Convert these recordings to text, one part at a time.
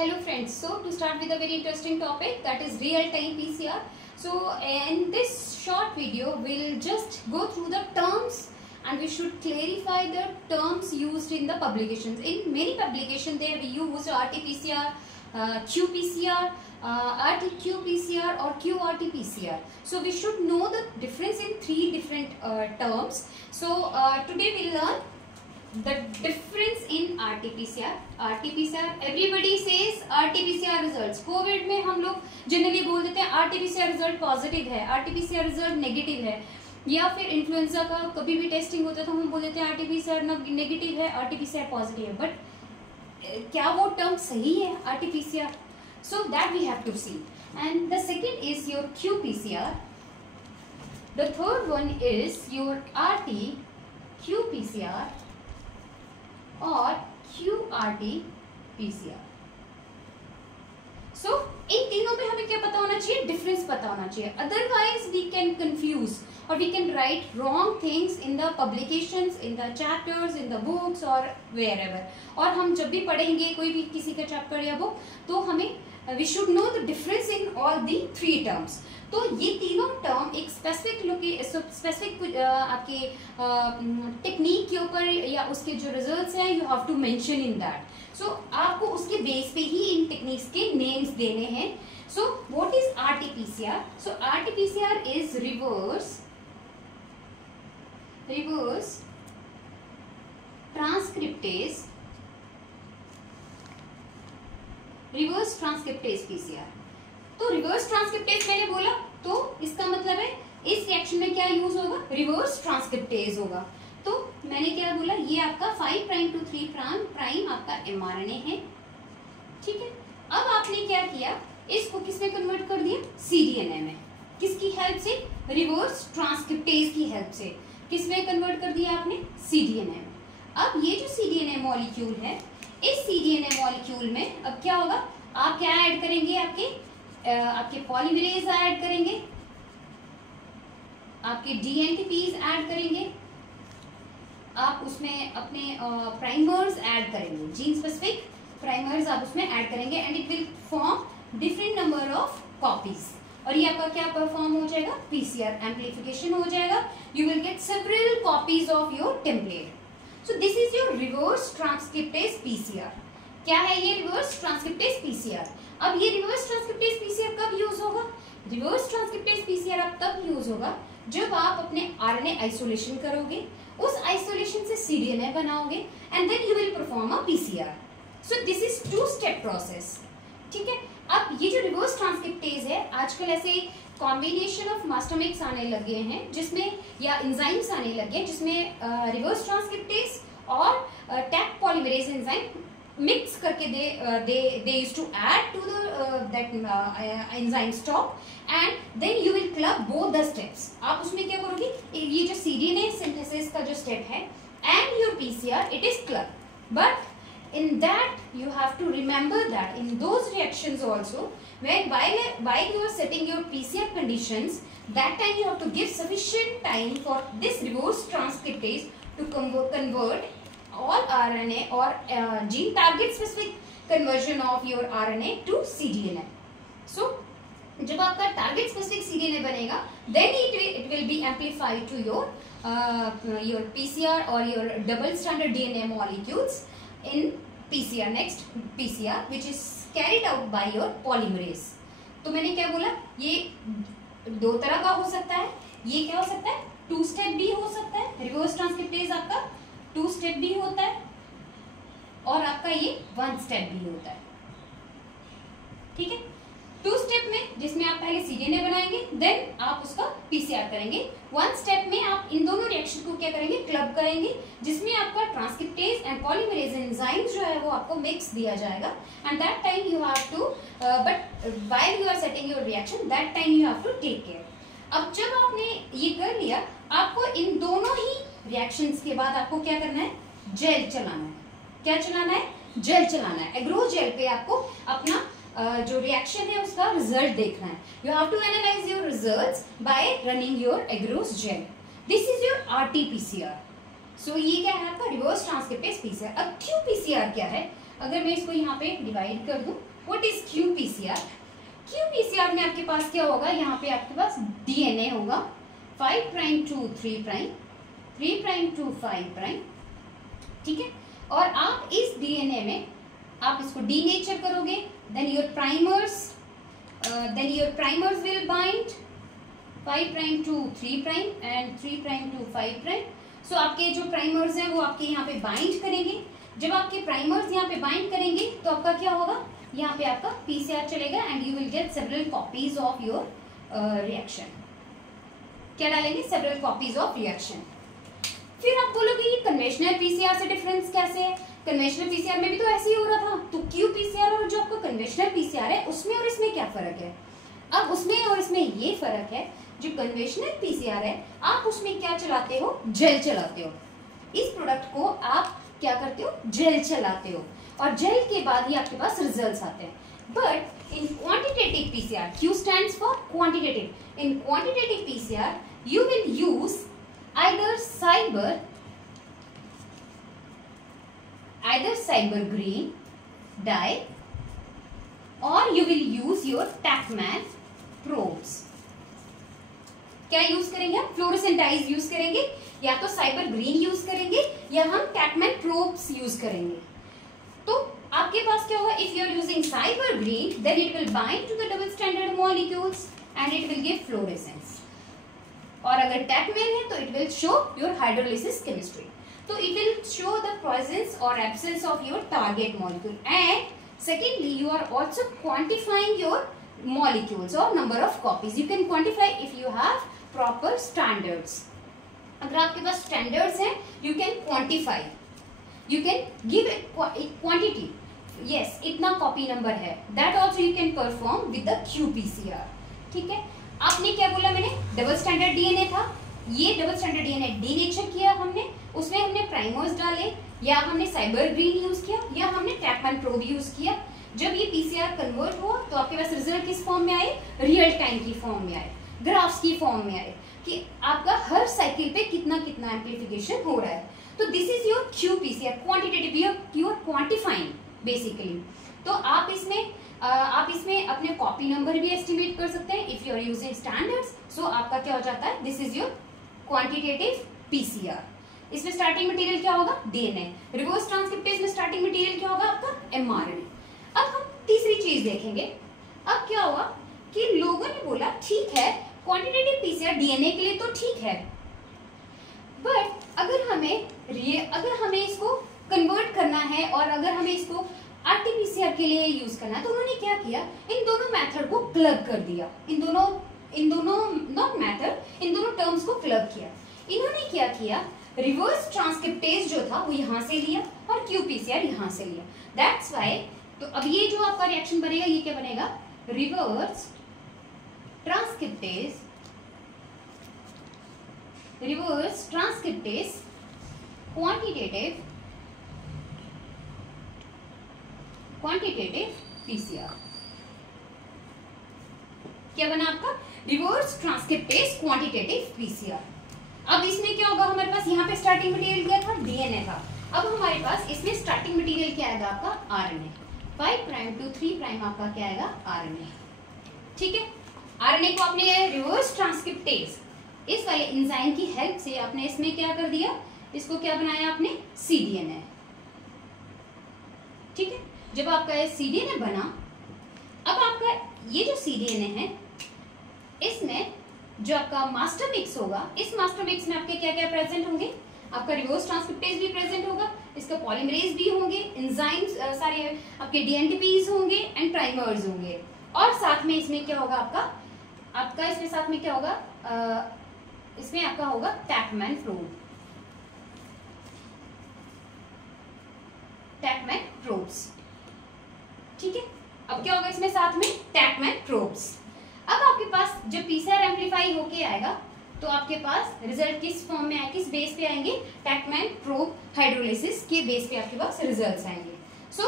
Hello friends, so to start with a very interesting topic, that is real-time PCR. So in this short video we'll just go through the terms and we should clarify the terms used in the publications. In many publications they have used RT-PCR, qPCR, RT-qPCR or qRT-PCR. So we should know the difference in three different terms. So today we'll learn the difference in RT-PCR. RT-PCR, everybody says RT-PCR results. Covid में हम लोग generally बोल देते हैं RT-PCR result positive है, RT-PCR result negative है, या फिर इन्फ्लुएंजा का कभी भी टेस्टिंग होता है तो हम बोल देते हैं RT-PCR नेगेटिव है, RT-PCR पॉजिटिव है. बट क्या वो टर्म सही है RT-PCR? So that we have to see. And the second is your qPCR. The third one is your RT-qPCR और qRT-PCR. So इन तीनों में हमें क्या पता होना चाहिए? डिफरेंस पता होना चाहिए. Otherwise we can confuse or we can write wrong things in the publications, in the chapters, in the books or wherever. और हम जब भी पढ़ेंगे कोई भी किसी का चैप्टर या बुक तो हमें we should know the difference in all the three terms. तो ये तीनों टर्म एक स्पेसिफिक आपके टेक्निक के ऊपर या उसके जो रिजल्ट्स हैं you have to mention in that. So आपको उसके बेस पे ही इन टेक्निक्स के नेम्स देने हैं. So what is RT-PCR? So RT-PCR is reverse transcriptase PCR. तो रिवर्स ट्रांसक्रिप्टेज मैंने बोला तो इसका मतलब है इस रिएक्शन में क्या यूज होगा? रिवर्स ट्रांसक्रिप्टेज होगा. तो मैंने क्या बोला, ये आपका 5 प्राइम टू 3 प्राइम आपका mRNA है. ठीक है. अब आपने क्या किया, इसको किसमें कन्वर्ट कर दिया? cDNA में. किसकी हेल्प से? रिवर्स ट्रांसक्रिप्टेज की हेल्प से. किसमें कन्वर्ट कर दिया आपने? cDNA में. अब ये जो cDNA मॉलिक्यूल है, इस cDNA मॉलिक्यूल में अब क्या होगा? आप क्या ऐड करेंगे? आपके पॉलीमरेज ऐड करेंगे, आपके DNTPs ऐड करेंगे, आप उसमें अपने प्राइमर्स ऐड करेंगे, जीन स्पेसिफिक प्राइमर्स आप उसमें ऐड करेंगे and it will form different number of copies. और ये आपका क्या परफॉर्म हो जाएगा? PCR एम्प्लीफिकेशन हो जाएगा. You will get several copies of your template. So this is your reverse transcriptase PCR. क्या है ये रिवर्स ट्रांसक्रिप्टेज PCR? अब ये रिवर्स ट्रांसक्रिप्टेज PCR कब यूज होगा? रिवर्स ट्रांसक्रिप्टेज PCR अब तब यूज होगा जब आप अपने RNA आइसोलेशन करोगे, उस आइसोलेशन से cDNA बनाओगे and then you will perform a PCR. So this is two step process. ठीक है. अब ये जो रिवर्स ट्रांसक्रिप्टेज है, आजकल ऐसे कॉम्बिनेशन ऑफ मास्टरमेक्स आने लगे हैं जिसमें, या एंजाइम्स आने लगे हैं जिसमें रिवर्स ट्रांसक्रिप्टेज और टैक पॉलीमरेज एंजाइम मिक्स करके they used to add to that enzyme stock and then you will club both the steps. आप उसमें क्या करोगे? ये जो cDNA synthesis का जो step है and your PCR, it is club. But in that you have to remember that in those reactions also, while you are setting your PCR conditions, that time you have to give sufficient time for this reverse transcriptase to convert all RNA or gene target specific conversion of your RNA to cDNA. So जब आपका target specific cDNA बनेगा, then it will be amplified to your PCR or your double stranded DNA molecules in PCR. Next PCR which is carried out by your polymerase. तो मैंने क्या बोला, ये दो तरह का हो सकता है. ये क्या हो सकता है? 2 स्टेप भी हो सकता है. रिवर्स ट्रांसक्रिप्टेज आपका 2 स्टेप भी होता है और आपका ये 1 स्टेप भी होता है. ठीक है. 2 स्टेप में जिसमें आप पहले cDNA बनाएंगे, देन आप उसका PCR करेंगे. 1 स्टेप में आप इन दोनों रिएक्शन को क्या करेंगे? क्लब करेंगे, जिसमें आपका ट्रांसक्रिप्टेज एंड पॉलीमरेज एंजाइम जो है वो आपको मिक्स दिया जाएगा. And that time you have to, but while you are setting your reaction, that time you have to take care. अब जब आपने ये कर लिया, आपको इन दोनों ही रिएक्शंस के बाद आपको क्या करना है? जेल चलाना है. क्या चलाना है? जेल चलाना है. एग्रोस जेल पे आपको अपना जो रिएक्शन है उसका रिजल्ट देखना है. You have to analyse your results by running your agarose gel. This is your RT-PCR. So ये क्या है आपका? Reverse transcriptase PCR. अब qPCR क्या है? अगर मैं इसको यहाँ पे डिवाइड कर दूं, व्हाट इज qPCR? qPCR में आपके पास क्या होगा, यहाँ पे आपके पास डीएनए होगा 5 prime to 3 prime, 3 prime to 5 prime, ठीक है। और आप इस डीएनए में आप इसको डीनेचर करोगे, then your primers will bind 5 prime to 3 prime and 3 prime to 5 prime. So आपके जो प्राइमर्स हैं वो आपके यहाँ पे बाइंड करेंगे। जब आपके प्राइमर्स यहाँ पे बाइंड करेंगे तो आपका क्या होगा, यहाँ पे आपका पीसीआर चलेगा and you will get several copies of your reaction. क्या डालेंगे, सेवरल कॉपीज ऑफ रिएक्शन। फिर आप बोलोगे ये कन्वेंशनल पीसीआर से डिफरेंस कैसे है? कन्वेंशनल पीसीआर में भी तो ऐसे ही हो रहा था, तो qPCR और जो आपका कन्वेंशनल पीसीआर है उसमें और इसमें क्या फर्क है? अब उसमें और इसमें ये फर्क है, जो कन्वेंशनल पीसीआर है आप उसमें क्या चलाते हो, जेल चलाते हो। इस प्रोडक्ट को आप क्या करते हो, जेल चलाते हो, और जेल के बाद ही आपके पास रिजल्ट्स आते हैं। But in quantitative PCR, Q stands for quantitative. In quantitative PCR, you will use either cyber green dye, or you will use your Tachman probes. क्या यूज करेंगे हम, फ्लोरोसेंट डाइज यूज करेंगे, या तो साइबर ग्रीन यूज करेंगे, या हम टैकमैन probes use करेंगे। तो आपके पास क्या होगा, if you are using SYBR Green then it will bind to the double standard molecules and it will give fluorescence, और अगर टैकमैन है तो it will show your hydrolysis chemistry, तो it will show the presence और absence of your target molecule. And secondly you are also quantifying your molecules or number of copies. You can quantify if you have proper standards. अगर आपके पास standards हैं, you can quantify. You can give a quantity. Yes, इतना copy number है. That also you can perform with the qPCR. ठीक है? आपने क्या बोला मैंने? डबल स्टैंडर्ड डीएनए था. ये डबल स्टैंडर्ड डीएनए डीनेचर किया हमने, उसमें हमने प्राइमर्स डाले, या हमने साइबर ग्रीन यूज किया, या हमने टैकमैन प्रोब यूज किया। जब ये पीसीआर कन्वर्ट हुआ तो आपके पास रिजल्ट किस फॉर्म में आए, रियल टाइम की फॉर्म में आए, ग्राफ्स की फॉर्म में आए, कि आपका हर साइकिल पे कितना कितना एम्प्लीफिकेशन हो रहा है। तो this is your qPCR, quantitative, you are quantifying basically. तो आप इसमें अपने कॉपी नंबर भी एस्टिमेट कर सकते हैं if you are using standards. So आपका क्या हो जाता है, this is your quantitative PCR. इसमें स्टार्टिंग मटेरियल क्या होगा, डीएनए। रिवर्स ट्रांसक्रिप्टेज में स्टार्टिंग मटेरियल क्या होगा आपका, एमआरएनए। अब हम तीसरी चीज देखेंगे। अब क्या हुआ कि लोगों ने बोला ठीक है क्वांटिटेटिव पीसीआर डीएनए के लिए तो ठीक है, बट अगर हमें इसको कन्वर्ट करना है और अगर हमें इसको आरटीपीसीआर के लिए यूज करना है, तो उन्होंने क्या किया, इन दोनों मेथड को क्लब कर दिया। इन दोनों टर्म्स को क्लब किया। इन्होंने क्या किया, रिवर्स ट्रांसक्रिप्टेज जो था वो यहां से लिया और qPCR यहां से लिया। दैट्स वाई, तो अब ये जो आपका रिएक्शन बनेगा ये क्या बनेगा, रिवर्स ट्रांसक्रिप्टेज क्वांटिटेटिव पीसीआर। क्या बना आपका, रिवर्स ट्रांसक्रिप्टेज क्वांटिटेटिव पीसीआर। अब इसमें क्या होगा, हमारे पास यहाँ पे स्टार्टिंग मटेरियल क्या था, डीएनए था। अब हमारे पास इसमें स्टार्टिंग मटेरियल क्या आएगा आपका, आरएनए। 5 प्राइम टू 3 प्राइम आपका क्या आएगा, आरएनए। ठीक है, आरएनए को आपने रिवर्स ट्रांसक्रिप्टेज इस वाले एंजाइम की हेल्प से आपने इसमें क्या कर दिया, इसको क्या बनाया आपने, सीडीएनए। ठीक है, जब आपका ये सीडीएनए बना, अब आपका ये जो सीडीएनए है इसमें जो आपका मास्टर मिक्स होगा, इस मास्टर मिक्स में आपके क्या क्या प्रेजेंट होंगे, आपका रिवर्स ट्रांसक्रिप्टेज भी प्रेजेंट होगा, इसका पॉलीमरेज भी होंगे, एंजाइम्स सारे आपके डीएनटीपीज होंगे एंड प्राइमर्स होंगे, और साथ में इसमें क्या होगा आपका इसमें साथ में क्या होगा, इसमें आपका होगा टैकमैन प्रोब्स। ठीक है, अब क्या होगा इसमें साथ में टैकमैन प्रोब्स। अब आपके पास जब पीसीआर एम्पलीफाई होके आएगा तो आपके पास रिजल्ट किस फॉर्म में आए, किस बेस पे आएंगे, टैकमैन प्रोब हाइड्रोलिसिस के बेस पे आपके पास रिजल्ट्स आएंगे। सो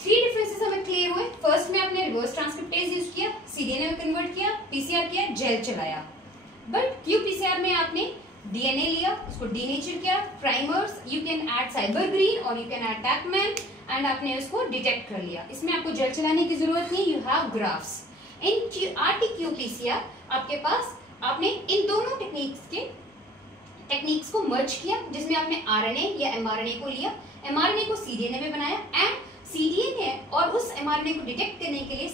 3 डिफरेंसेस हमें क्लियर हुए। फर्स्ट में आपने रिवर्स ट्रांसक्रिप्टेज यूज किया, सीडीएनए में कन्वर्ट किया, पीसीआर किया, जेल चलाया। बट qPCR में आपने डीएनए लिया, उसको डीनेचर किया, primers, you can add cyber green और यू कैन ऐड टैकमैन एंड आपने उसको डिटेक्ट कर लिया। इसमें आपको जेल चलाने की जरूरत नहीं, you have graphs. In RT-qPCR आपके पास आपने इन दोनों टेक्निक्स को मर्ज किया, जिसमें आपने RNA या mRNA को लिया, mRNA को cDNA में बनाया एंड cDNA और उस mRNA को डिटेक्ट करने के लिए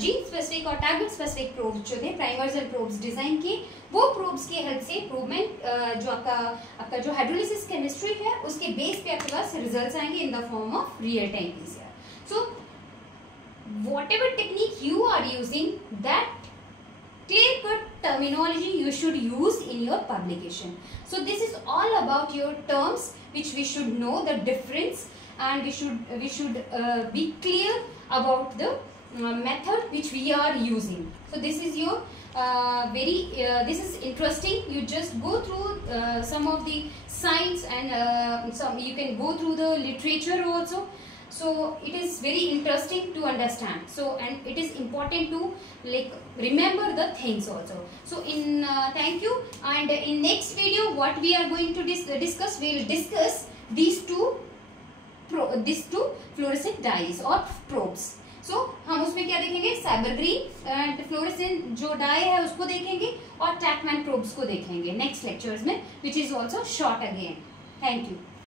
जीन स्पेसिफिक और टारगेट स्पेसिफिक प्रोब्स जो थे, प्राइमर्स एंड प्रोब्स डिजाइन किए। वो प्रोब्स की हेल्प से इम्प्रूवमेंट जो आपका जो हाइड्रोलिसिस केमिस्ट्री है उसके बेस पे आपके पास रिजल्ट्स आएंगे in the form of real time PCR। So whatever technique you are using, that clear cut terminology you should use in your publication. So this is all about your terms which we should know the difference, and we should be clear about the method which we are using. So this is your this is interesting. You just go through some of the science and you can go through the literature also. So it is very interesting to understand. So and it is important to like remember the things also. So in thank you, and in next video what we are going to discuss, we will discuss these two fluorescent dyes or probes. So हम उसमें क्या देखेंगे, सैबरग्रीन and fluorescent जो die है उसको देखेंगे और टैकमैन probes को देखेंगे नेक्स्ट लेक्चर्स में, which is also short again. Thank you.